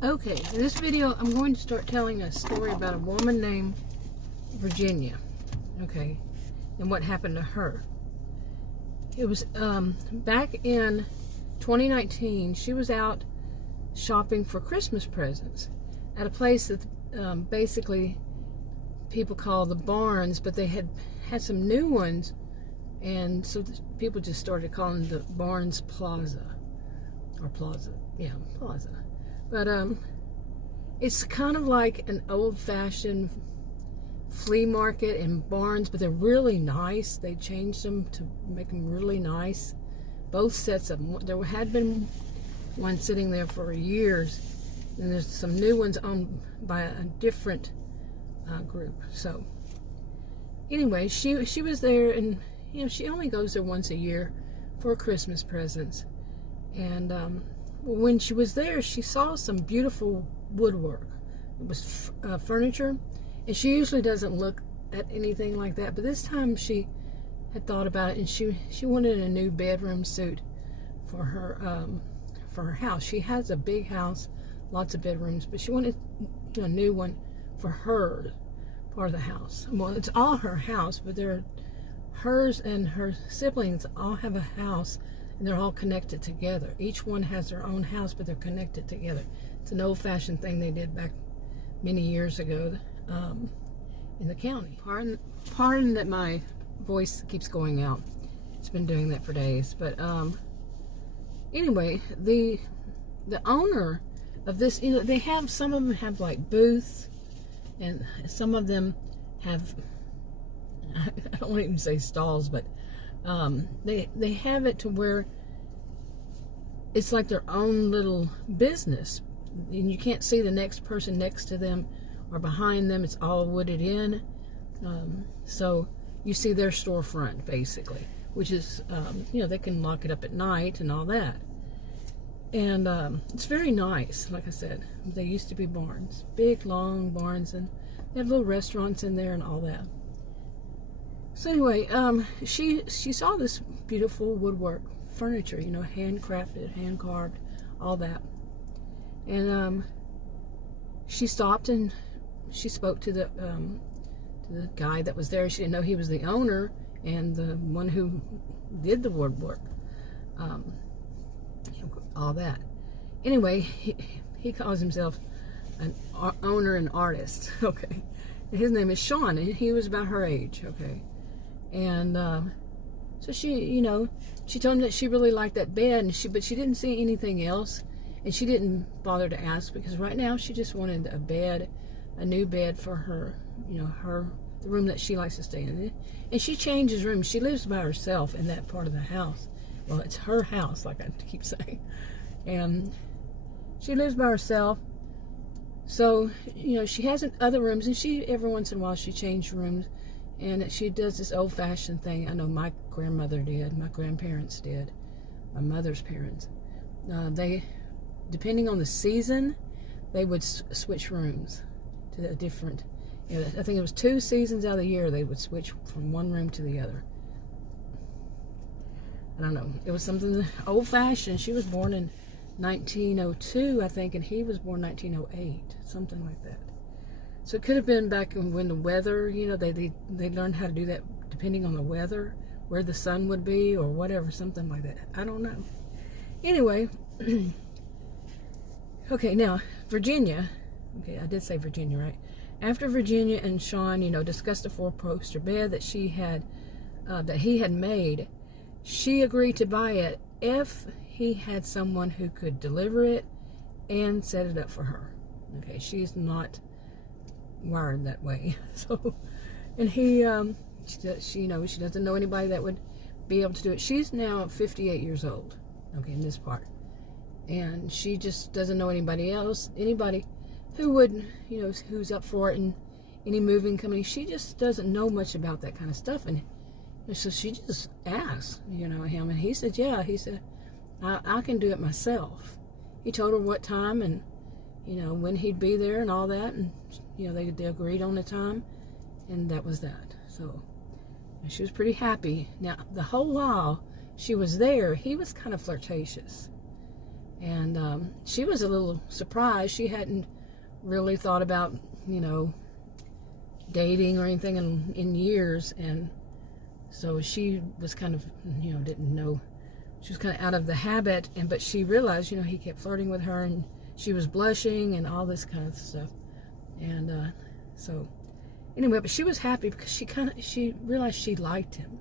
Okay, in this video, I'm going to start telling a story about a woman named Virginia, okay, and what happened to her. It was back in 2019, she was out shopping for Christmas presents at a place that basically people call the Barns, but they had some new ones, and so people just started calling the Barnes Plaza, or Plaza, yeah, Plaza. But it's kind of like an old-fashioned flea market and barns, but they're really nice. They changed them to make them really nice. Both sets of them. There had been one sitting there for years, and there's some new ones owned by a different group. So anyway, she was there, and she only goes there once a year for Christmas presents. And when she was there, she saw some beautiful woodwork. It was furniture, and she usually doesn't look at anything like that, but this time she had thought about it, and she wanted a new bedroom suit for her house. She has a big house, lots of bedrooms, but she wanted a new one for her part of the house. Well, it's all her house, but hers and her siblings all have a house, and they're all connected together. Each one has their own house, but they're connected together. It's an old-fashioned thing they did back many years ago in the county. Pardon that my voice keeps going out. It's been doing that for days. But anyway, the owner of this, they have, some of them have like booths, and some of them have, I don't want to even say stalls, but they have it to where it's like their own little business, and you can't see the next person next to them or behind them. It's all wooded in, so you see their storefront basically, which is they can lock it up at night and all that, and it's very nice. Like I said, they used to be barns, big long barns, and they have little restaurants in there and all that. So anyway, she saw this beautiful woodwork furniture, handcrafted, hand carved, all that, and she stopped and she spoke to the guy that was there. She didn't know he was the owner and the one who did the woodwork, all that. Anyway, he calls himself an owner and artist, okay. And his name is Sean, and he was about her age, okay. And so she told him that she really liked that bed, but she didn't see anything else, and she didn't bother to ask, because right now she just wanted a new bed for her, the room that she likes to stay in. And she changes rooms. She lives by herself in that part of the house. Well, it's her house, like I keep saying, and she lives by herself. So she has other rooms, and every once in a while she changes rooms. And she does this old-fashioned thing. I know my grandmother did, my grandparents did, my mother's parents. They, depending on the season, they would switch rooms to a different. I think it was 2 seasons out of the year they would switch from one room to the other. I don't know. It was something old-fashioned. She was born in 1902, I think, and he was born 1908, something like that. So it could have been back when the weather, they learned how to do that depending on the weather, where the sun would be or whatever, something like that. I don't know. Anyway, okay, now, Virginia, okay, I did say Virginia, right? After Virginia and Sean, discussed the 4-poster bed that he had made, she agreed to buy it if he had someone who could deliver it and set it up for her. Okay, she's not wired that way. So, and she doesn't know anybody that would be able to do it. She's now 58 years old, okay, in this part, and she just doesn't know anybody who would, who's up for it, and any moving company. She just doesn't know much about that kind of stuff, and so she just asked, him, and he said, yeah, he said, I can do it myself. He told her what time and when he'd be there and all that, and they agreed on the time, and that was that. So she was pretty happy. Now, the whole while she was there, he was kind of flirtatious. And she was a little surprised. She hadn't really thought about, dating or anything in years. And so she was kind of, didn't know. She was kind of out of the habit. But she realized, he kept flirting with her, and she was blushing and all this kind of stuff. And so anyway, but she was happy because she realized she liked him.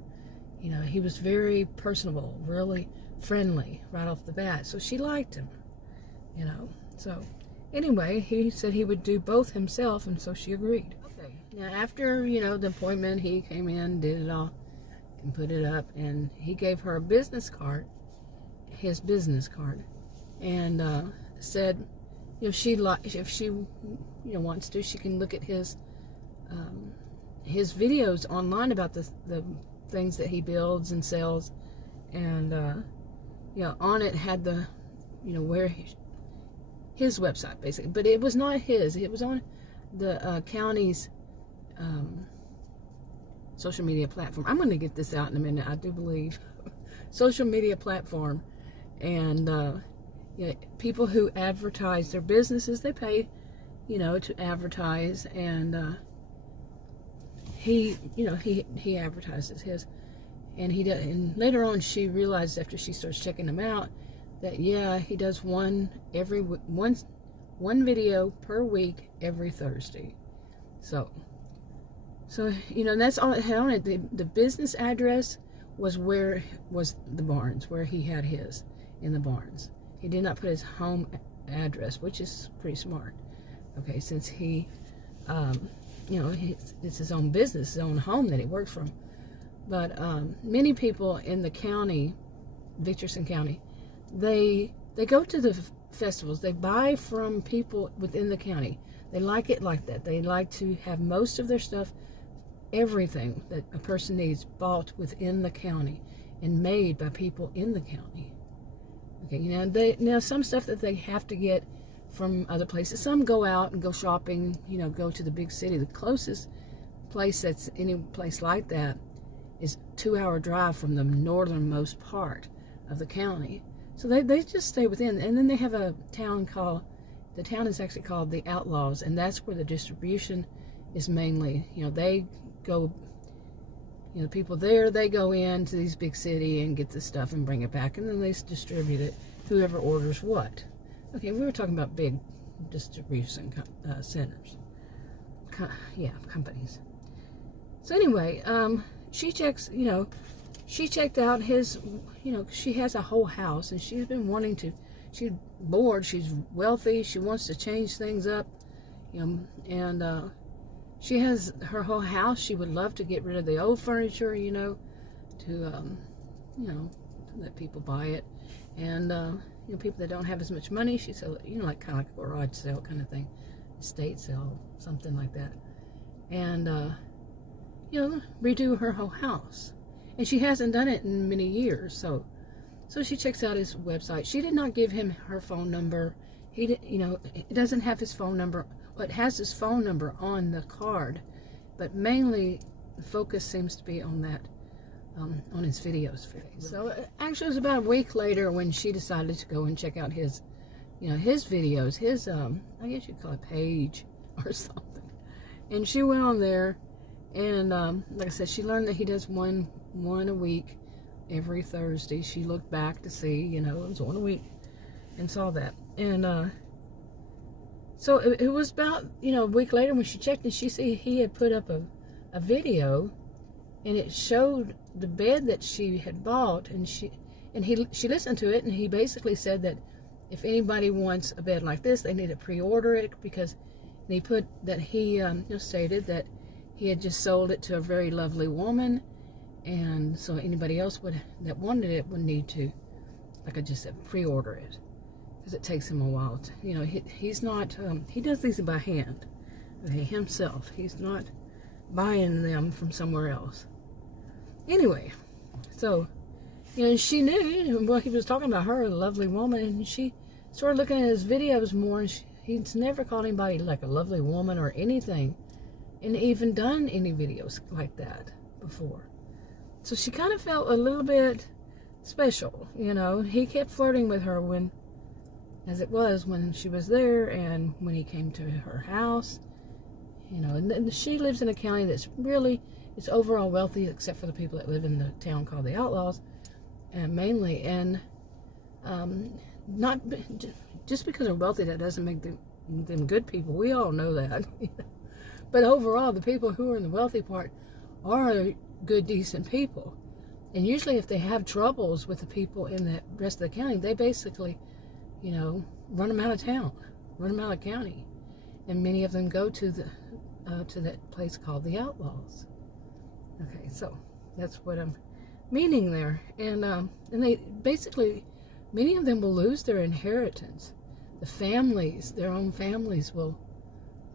He was very personable, really friendly right off the bat. So she liked him, So anyway, he said he would do both himself, and so she agreed. Okay. Now after, the appointment, he came in, did it all, and put it up, and he gave her a business card, his business card, and said if she wants to, she can look at his videos online about the things that he builds and sells. And on it had the where his website basically, but it was not his. It was on the county's social media platform. I'm going to get this out in a minute, I do believe. Social media platform. And people who advertise their businesses, they pay to advertise. And he advertises his, and he does. And later on, she realized after she starts checking them out that he does one video per week every Thursday. So that's all it had on it. The business address was the Barnes, where he had his, in the Barnes. He did not put his home address, which is pretty smart. Okay, since he, it's his own business, his own home that he works from. But many people in the county, Victorson County, they go to the festivals. They buy from people within the county. They like it like that. They like to have most of their stuff, everything that a person needs, bought within the county and made by people in the county. Okay, now some stuff that they have to get from other places. Some go out and go shopping, go to the big city. The closest place that's any place like that is 2-hour drive from the northernmost part of the county. So they just stay within. And then they have a town the town is actually called the Outlaws, and that's where the distribution is mainly. They go, people there, they go into these big city and get the stuff and bring it back, and then they distribute it, whoever orders what. Okay, we were talking about big distribution centers. Companies. So anyway, she checks, she checked out his, she has a whole house, and she's been wanting to, she's bored, she's wealthy, she wants to change things up, and she has her whole house. She would love to get rid of the old furniture, to let people buy it. And, people that don't have as much money, she sells it, like kind of like a garage sale kind of thing, estate sale, something like that. And, redo her whole house. And she hasn't done it in many years, so she checks out his website. She did not give him her phone number. He did, it doesn't have his phone number. Well, it has his phone number on the card, but mainly the focus seems to be on that, on his videos. So actually, it was about a week later when she decided to go and check out his, his videos, his, I guess you'd call it page or something. And she went on there, and like I said, she learned that he does one a week every Thursday. She looked back to see, it was one a week, and saw that. And so it was about, a week later when she checked, and she see he had put up a video, and it showed the bed that she had bought, and she listened to it, and he basically said that if anybody wants a bed like this, they need to pre-order it, because he put that he stated that he had just sold it to a very lovely woman, and so anybody else that wanted it would need to, like I just said, pre-order it, because it takes him a while to, he's not, he does these by hand, okay, himself. He's not buying them from somewhere else. Anyway, so, she knew, well, he was talking about her, a lovely woman, and she started looking at his videos more, and he's never called anybody like a lovely woman or anything, and even done any videos like that before. So she kind of felt a little bit special, He kept flirting with her when as it was when she was there and when he came to her house. You know, and she lives in a county that's really, it's overall wealthy, except for the people that live in the town called the Outlaws, and mainly. And not just because they're wealthy, that doesn't make them good people. We all know that. But overall, the people who are in the wealthy part are good, decent people. And usually if they have troubles with the people in the rest of the county, they basically, you know, run them out of town, run them out of the county. And many of them go to that place called the Outlaws. Okay, so that's what I'm meaning there. And they basically, many of them will lose their inheritance. The families, their own families will,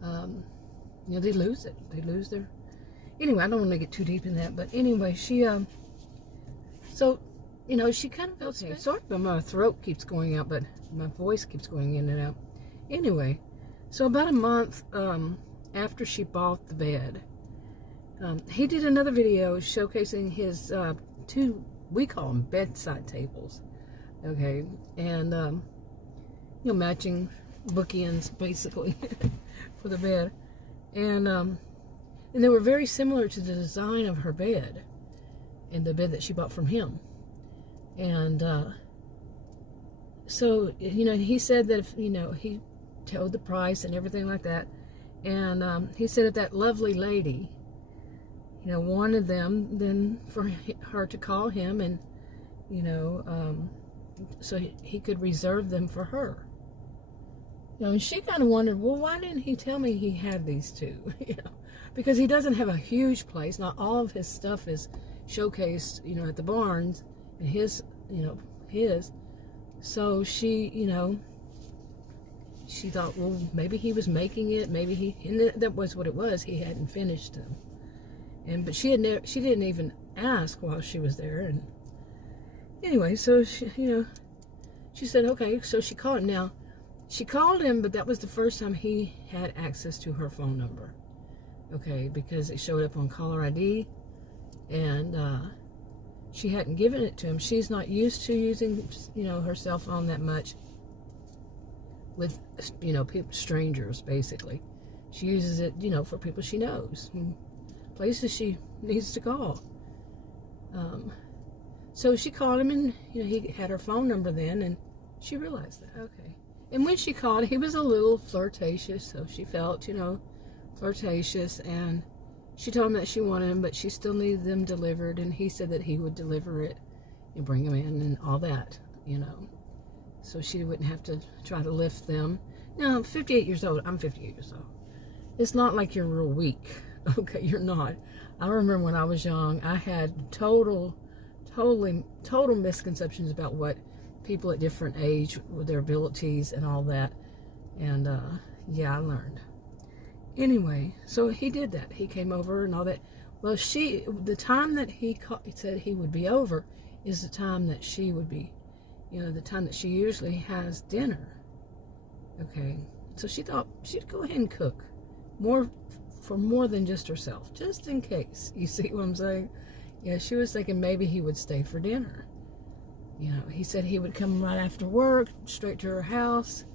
you know, they lose it. They lose their, anyway, I don't want to get too deep in that, but anyway, she, so, you know, she kind of felt, okay, sorry, but my throat keeps going out, but my voice keeps going in and out. Anyway, so about a month after she bought the bed, he did another video showcasing his two, we call them bedside tables, okay, and, you know, matching bookends, basically, for the bed, and they were very similar to the design of her bed, and the bed that she bought from him. And so, you know, he said that if, you know, he told the price and everything like that, and he said if that lovely lady, you know, wanted them, then for her to call him, and, you know, so he could reserve them for her. You know, and she kind of wondered, well, why didn't he tell me he had these two? You know, because he doesn't have a huge place. Not all of his stuff is showcased, you know, at the barns, and his, you know, his. So she, you know, she thought, well, maybe he was making it, maybe he, and that was what it was. He hadn't finished them, and but she didn't even ask while she was there. And anyway, so she, you know, she said, okay. So she called him. Now, she called him, but that was the first time he had access to her phone number. Okay, because it showed up on caller ID, and she hadn't given it to him. She's not used to using, you know, her cell phone that much with, you know, people, strangers, basically. She uses it, you know, for people she knows, places she needs to call. So she called him, and, you know, he had her phone number then, and she realized that. Okay. And when she called, he was a little flirtatious, so she felt, you know, flirtatious, and she told him that she wanted him, but she still needed them delivered, and he said that he would deliver it and bring them in and all that, you know, so she wouldn't have to try to lift them. Now, I'm 58 years old. I'm 58 years old. It's not like you're real weak. Okay, you're not. I remember when I was young, I had total misconceptions about what people at different age with their abilities and all that. And yeah, I learned. Anyway, so he did that. He came over and all that. Well, the time that he said he would be over is the time that she would be, you know, the time that she usually has dinner. Okay, so she thought she'd go ahead and cook for more than just herself, just in case. You see what I'm saying? Yeah, she was thinking maybe he would stay for dinner. You know, he said he would come right after work, straight to her house.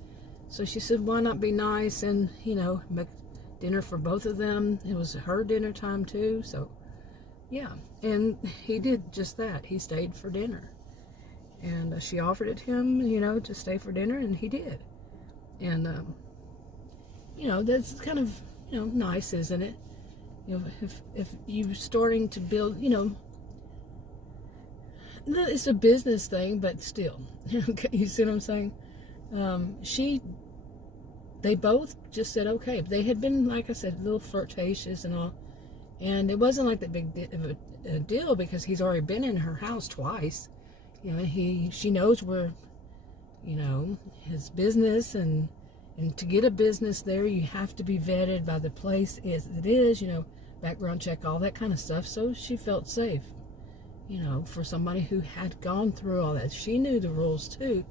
So she said, why not be nice and, you know, make dinner for both of them. It was her dinner time too, so yeah. And he did just that. He stayed for dinner, and she offered it to him, you know, to stay for dinner, and he did. And you know, that's kind of, you know, nice, isn't it? You know, if you're starting to build, you know, it's a business thing, but still, okay, you see what I'm saying? They both just said okay. They had been, like I said, a little flirtatious and all, and it wasn't like that big of a deal because he's already been in her house twice. You know, she knows where, you know, his business, and to get a business there, you have to be vetted by the place as it is, you know, background check, all that kind of stuff. So she felt safe, you know, for somebody who had gone through all that. She knew the rules too.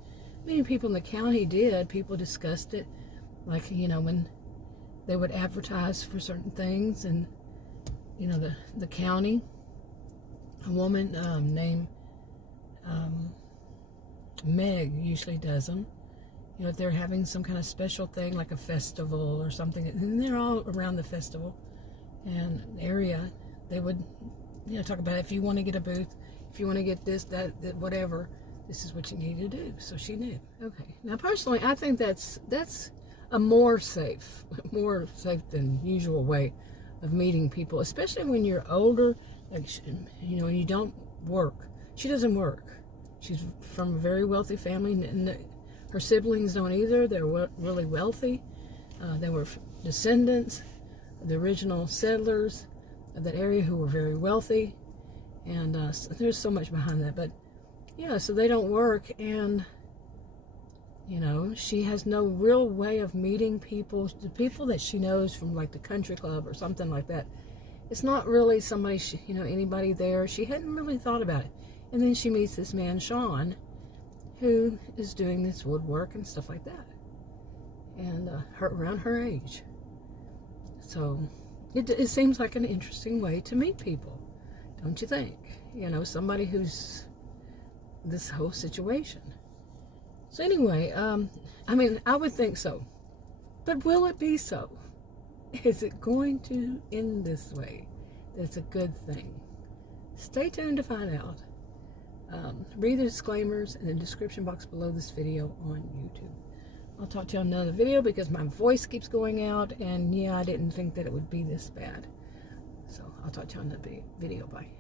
Many people in the county did. People discussed it. Like, you know, when they would advertise for certain things, and, you know, the county, a woman named Meg usually does them, You know, if they're having some kind of special thing like a festival or something, and they're all around the festival and area, they would, you know, talk about if you want to get a booth, if you want to get this, that, whatever, this is what you need to do. So she knew. Okay. Now, personally, I think that's a more safe than usual way of meeting people, especially when you're older, like, you know, and you don't work. She doesn't work. She's from a very wealthy family, and her siblings don't either. They're really wealthy. They were descendants of the original settlers of that area who were very wealthy, and so there's so much behind that. But yeah, so they don't work, and you know, she has no real way of meeting people. The people that she knows from like the country club or something like that, it's not really somebody, you know, anybody there. She hadn't really thought about it. And then she meets this man, Sean, who is doing this woodwork and stuff like that. And around her age. So it seems like an interesting way to meet people, don't you think? You know, somebody who's this whole situation. So anyway, I mean, I would think so. But will it be so? Is it going to end this way? That's a good thing. Stay tuned to find out. Read the disclaimers in the description box below this video on YouTube. I'll talk to you on another video because my voice keeps going out, and yeah, I didn't think that it would be this bad. So I'll talk to you on the video. Bye.